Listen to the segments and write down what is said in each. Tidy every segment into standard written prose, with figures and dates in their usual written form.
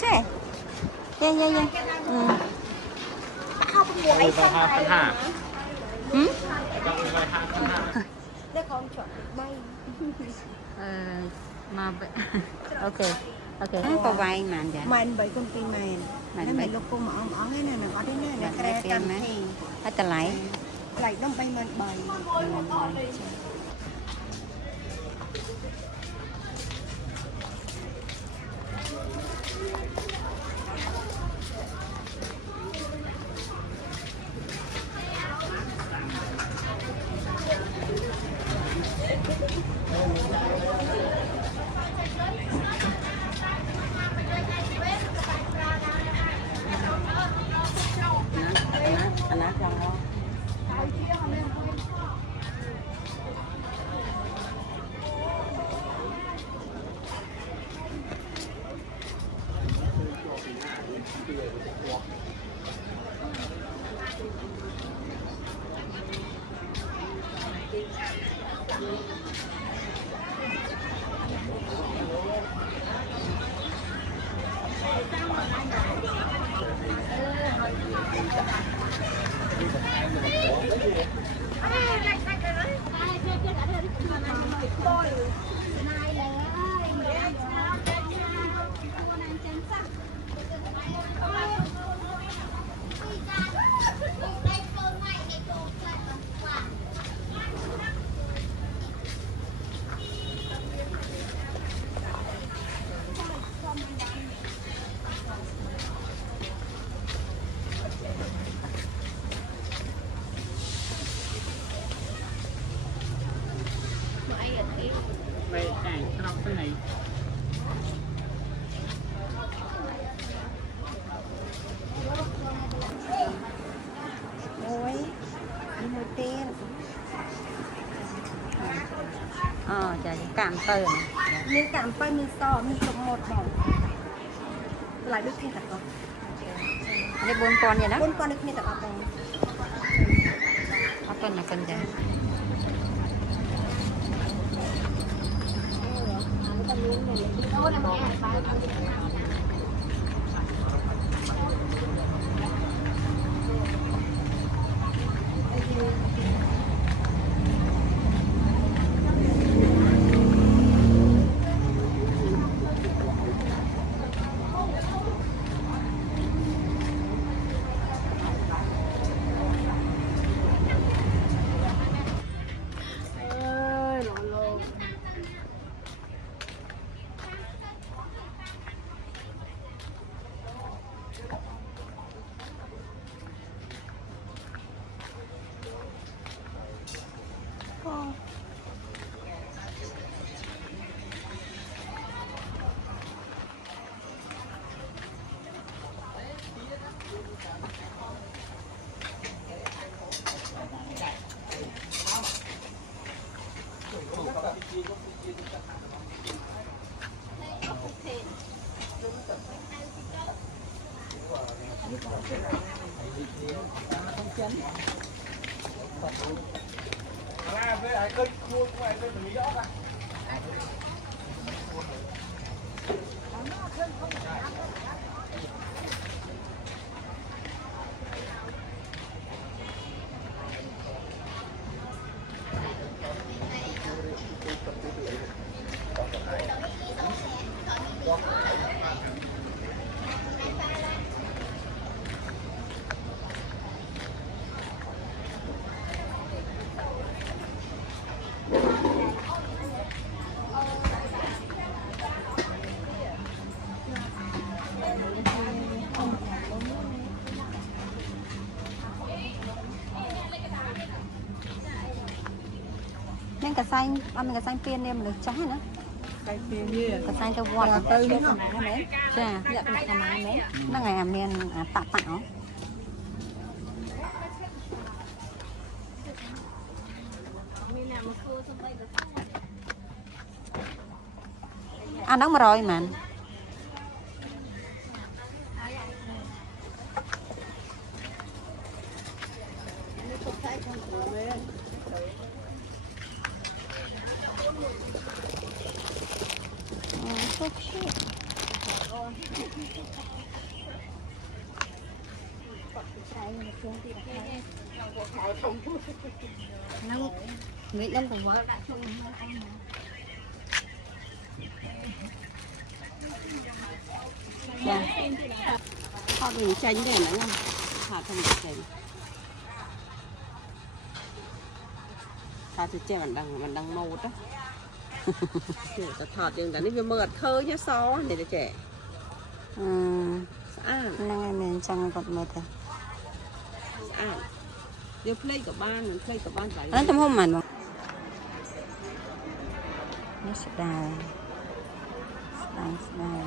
ใช่ยังเข้าไปบวกไอ้ข้างในได้ของจอดไม่มาโอเคประวัยมันจ้ะมันใบกุมปีมันนั่นเป็นลูกกุ้งมาอ้อมๆนี่นะเอาได้แน่นะแกระกันทีให้แต่ไหลต้องไปมันใบไม่แต่งครับไปไหนโอ้ยมีมือเต้นจะกามเติมมีกามไปมีซอมีสมหมดบอกหลายด้วยเพศแต่ก็ได้บนปอนอย่างนะบนปอนเพศแต่ก็เป็นเอาต้นมาคนใจnên cả xanh mình cả xanh pin em được trái nữa cả xanh cho vọt từ nó mà mấy chà dạ cái này mà mấy nó ngày miền tạ tạo ăn đóng mà rồi mà mà xuống thì đặt hay nó nghĩ lắm cũng quá họ đừng tránh để nữa nha thả không được tránh thả thì che mình đang màu đóจะถอดอย่างแต่นี่เป็นเมื่อเธอเนี่ยซ้อนเดี๋ยวจะแจกสะอาดนั่งไงเมนจังกับเมื่อเธอสะอาดเดี๋ยวเพลย์กับบ้านเพลย์กับบ้านไปนั่นทำห้องมันมั้งนี่สบายสบาย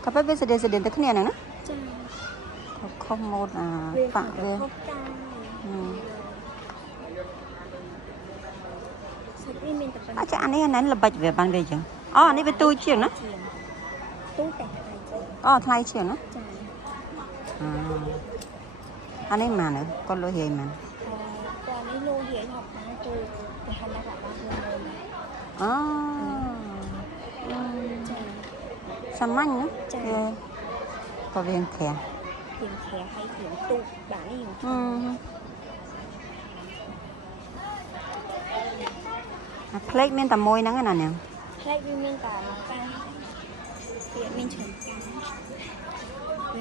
เขาไปเป็นเสด็จแต่ขึ้นเนี่ยนะเขาข้อมูลปะเลยอาจารย์นี่นั่นระบายแบบบางเดียวจังอ๋อนี่เป็นตู้เชียวนะตู้แต่อ๋อไทยเชียวนะอันนี้มาเนอะก็โลเฮียมันตอนนี้โลเฮียหอบมาตู้แต่ทำมาแบบว่าเงินอ๋อสมัยเนอะก็เวียนแขนเขียนแขนให้เขียนตู้แบบนี้อยู่เพลกเมียนแต่มวยนั่งกันน่ะเนี่ยเพลกเมียนแต่หมักกันเปียเมียนเฉินกัน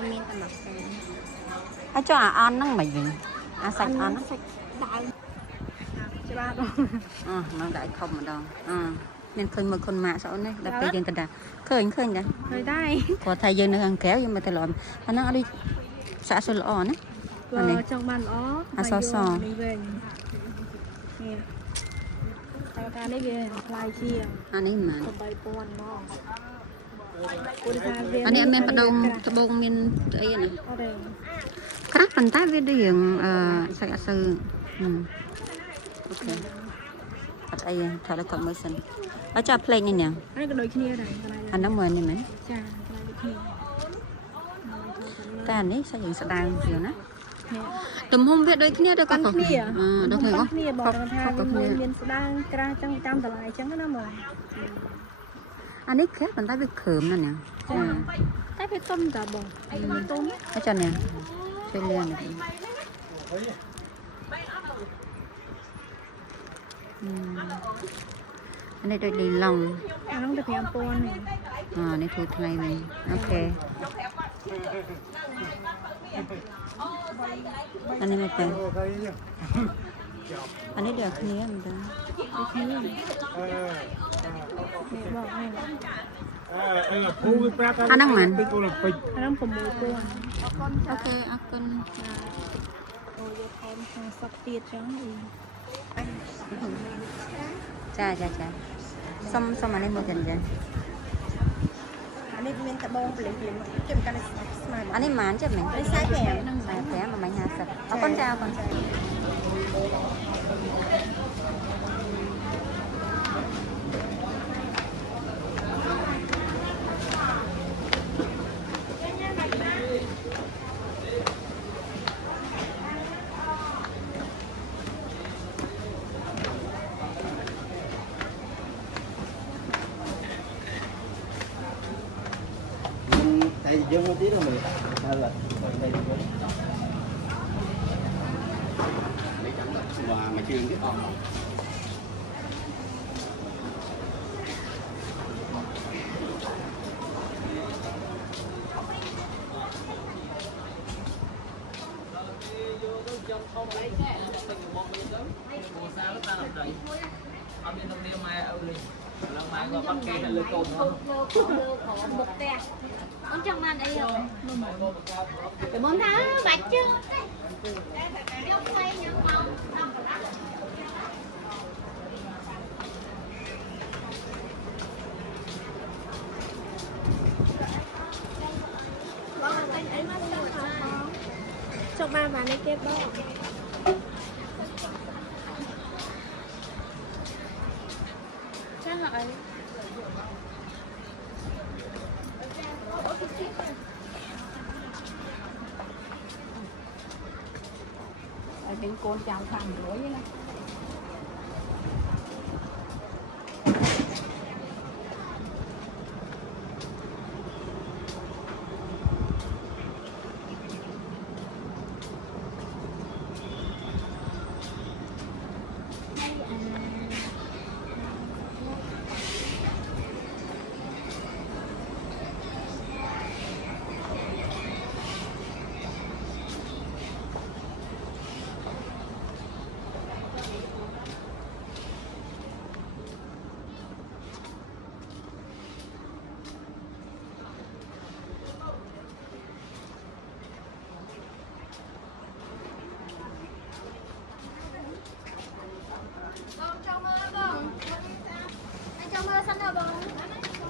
เมียนแต่หมักกันไอ้เจ้าอันนั่งไม่ยิงสักอันนั่งได้ใช่ป่ะน้องได้คอมมาดองเมียนเคยมาคนมาสอนนี่แต่ไปยังกระดาษเคยกันเคยได้พอไทยยังในทางแก้วยังมาตลอดอันนั้นอะไรสะสมอ่อนนะอันนี้จังมันซอแต่การได้เรียนลายเชียร์อันนี้มันใบปอนเนาะอันนี้เมียนประดงตะบงเมียนไอ้นี่ครับปันใต้เวียดได้ยังใส่ซื้อโอเคปัดไอ้ถ่ายแล้วก่อนมือสั่นแล้วจะเพลงนี่เนี่ยอันนี้ก็โดยขี้อะไรอันนั้นเหมือนนี่ไหมจ้าขี้การนี้ใส่อย่างแสดงเดียวนะตุ่มหุ่มเวียดโดยขี้ด้วยกันขี้โดยขี้ก็ขี้บอกทางเรียนแสดงกระจังจำแต่ลายจังก็น่าเหมือนอันนี้แค่ปันใต้ไปเขิมนั่นเนี่ยใต้ไปต้มแต่บ่ต้มอาจารย์เนี่ยช่วยเรียนอันนี้โดยดีลองน้องจะพยายามปนนี่ถูกไทยเลยโอเคอันนี้ไม่เป็นอันนี้เดี๋ยวคืนนี้มันจะอันนั้นมันอันนั้นผมมือปนโอเคเอากันโอ้ยทำสักตีจังอีจ้าส้มอันนี้หมดจังอันนี้เป็นตะบงเปลี่ยนเก็บกันอันนี้หมานใช่ไหมอันนี้ใส่แผลมาไม่หาสัตว์เอาก้นจ้าก่อนđây dương một tí thôi mình hay là đây và mà chưa cái con con trong màn ấy rồi để muốn tháo bạch chứ trong ba bàn ấy kết đó chắc là ấyเป็นโกนจาวทางด้วยนะ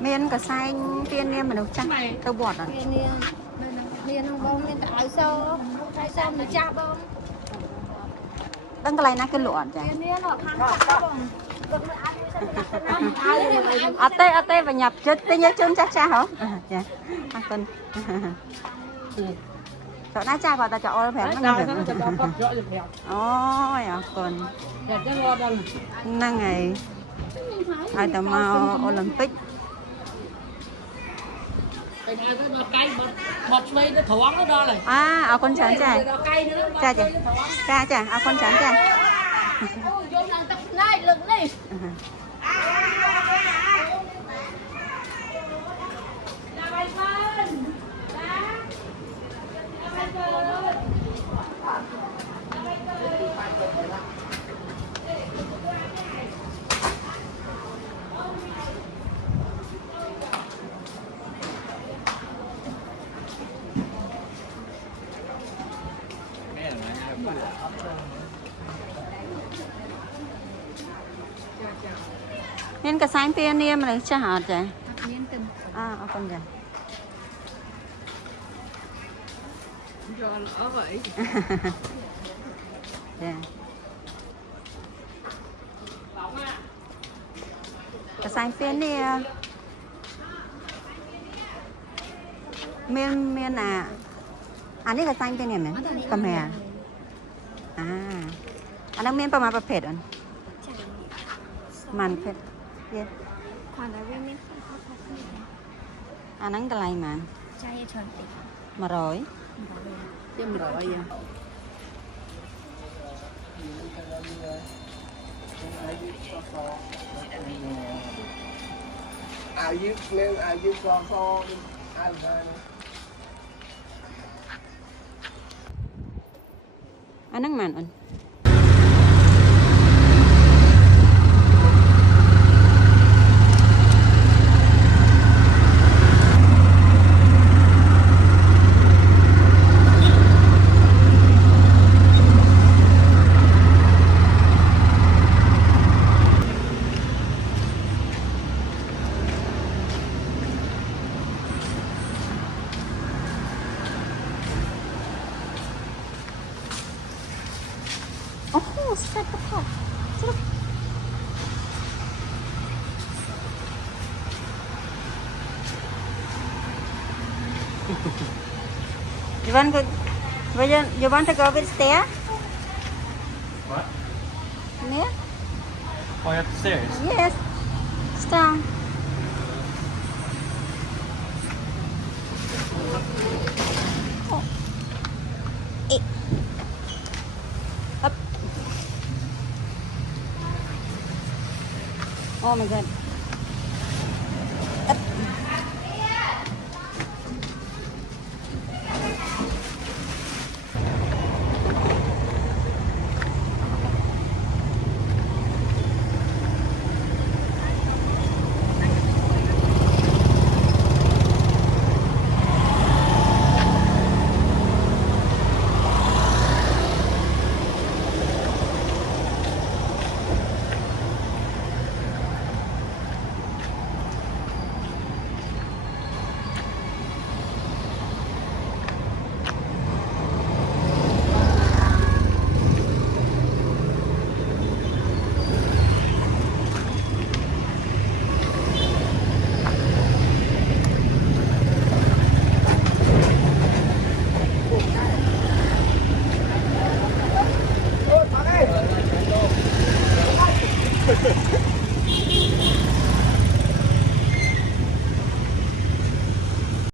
miên cả sai tiên niêm mà đâu chắc tao bọt rồi miên không bông miên tại sao nó cha bông đang cái này nó cái lụa chả à tê và nhập chết tê nhớ chôn cha hả dạ con chọn nó cha gọi ta chọn phải nó ôi à con năng ngày ai tao mau Olympic à con chán chả à con chán chả này lực đi nên cả sáng tiên niêm này cha hạt chả miên từng à con chả Rồi ở vậy. yeah. Cả sáng tiên đi miên àอันนี้ก็sáng tiên niêm này cầm hè àอันนั้นmiênประมาณประเภทอันมันเผ็ดเย็น còn ở bên miên อันนั้นก็ไรมัน chai tròn tịt มาร้อย Chứ mà rồi vậy. Ai giúp nên ai giúp so ai ra อันนั้นมันอันโอ้โหสเต็ปกระเพาะสรุปyou want to you want to go with stair? What? Yeah? Going up the stairs? Yes. Down. Oh. Up. Oh my god.